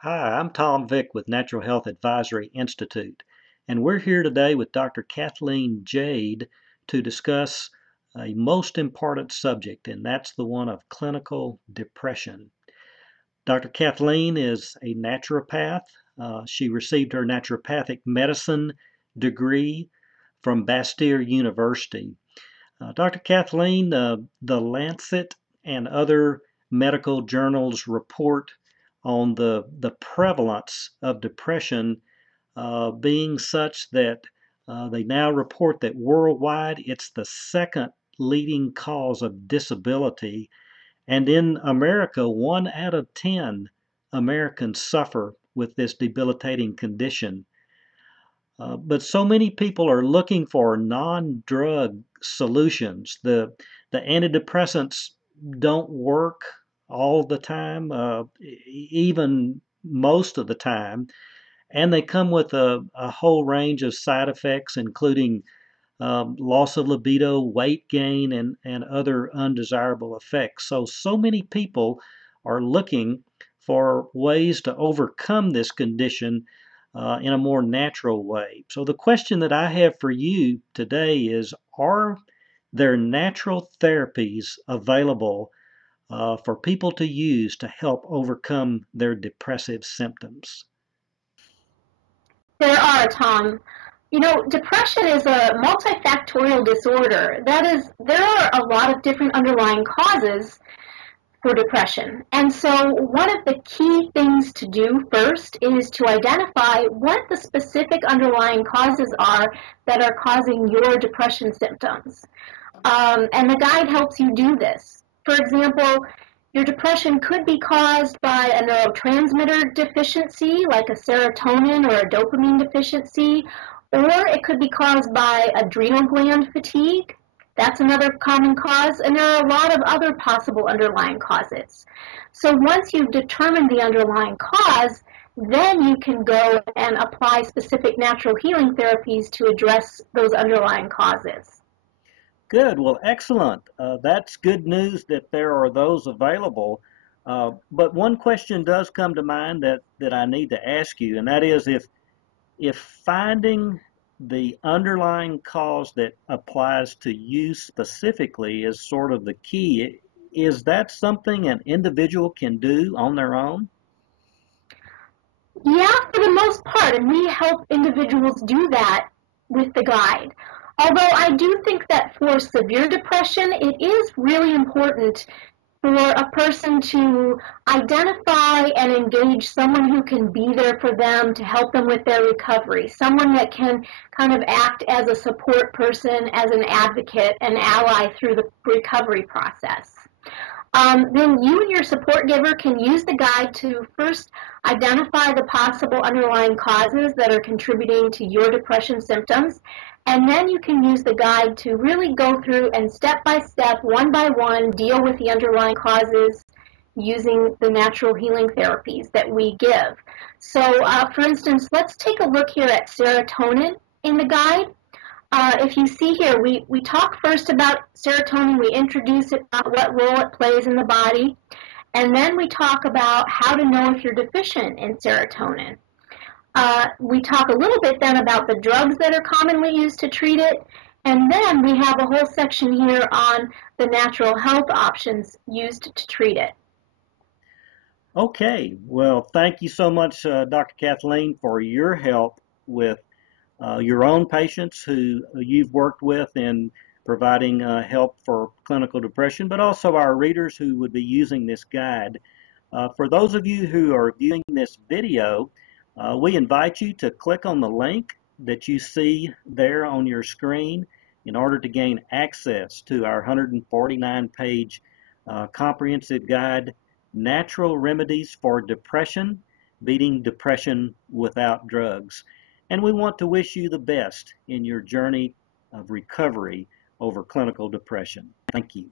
Hi, I'm Tom Vick with Natural Health Advisory Institute, and we're here today with Dr. Kathleen Jade to discuss a most important subject, and that's the one of clinical depression. Dr. Kathleen is a naturopath. She received her naturopathic medicine degree from Bastyr University. Dr. Kathleen, the Lancet and other medical journals report on the prevalence of depression being such that they now report that worldwide it's the second leading cause of disability. And in America, 1 out of 10 Americans suffer with this debilitating condition. But so many people are looking for non-drug solutions. The antidepressants don't work all the time, even most of the time, and they come with a whole range of side effects, including loss of libido, weight gain, and other undesirable effects. So many people are looking for ways to overcome this condition in a more natural way. So the question that I have for you today is, are there natural therapies available for people to use to help overcome their depressive symptoms? There are, Tom. Depression is a multifactorial disorder. That is, there are a lot of different underlying causes for depression. And so one of the key things to do first is to identify what the specific underlying causes are that are causing your depression symptoms. And the guide helps you do this. For example, your depression could be caused by a neurotransmitter deficiency, like a serotonin or a dopamine deficiency, or it could be caused by adrenal gland fatigue. That's another common cause, and there are a lot of other possible underlying causes. So once you've determined the underlying cause, then you can go and apply specific natural healing therapies to address those underlying causes. Good. Well, excellent. That's good news that there are those available. But one question does come to mind that I need to ask you, and that is if finding the underlying cause that applies to you specifically is sort of the key, is that something an individual can do on their own? Yeah, for the most part, and we help individuals do that with the guide. Although I do think that for severe depression, it is really important for a person to identify and engage someone who can be there for them to help them with their recovery, someone that can kind of act as a support person, as an advocate, an ally through the recovery process. Then you and your support giver can use the guide to first identify the possible underlying causes that are contributing to your depression symptoms. And then you can use the guide to really go through and step by step, one by one, deal with the underlying causes using the natural healing therapies that we give. So, for instance, let's take a look here at serotonin in the guide. If you see here, we talk first about serotonin, we introduce it, about what role it plays in the body, and then we talk about how to know if you're deficient in serotonin. We talk a little bit then about the drugs that are commonly used to treat it, and then we have a whole section here on the natural health options used to treat it. Okay. Well, thank you so much, Dr. Kathleen, for your help with your own patients who you've worked with in providing help for clinical depression, but also our readers who would be using this guide. For those of you who are viewing this video, we invite you to click on the link that you see there on your screen in order to gain access to our 149-page comprehensive guide, Natural Remedies for Depression, Beating Depression Without Drugs. And we want to wish you the best in your journey of recovery over clinical depression. Thank you.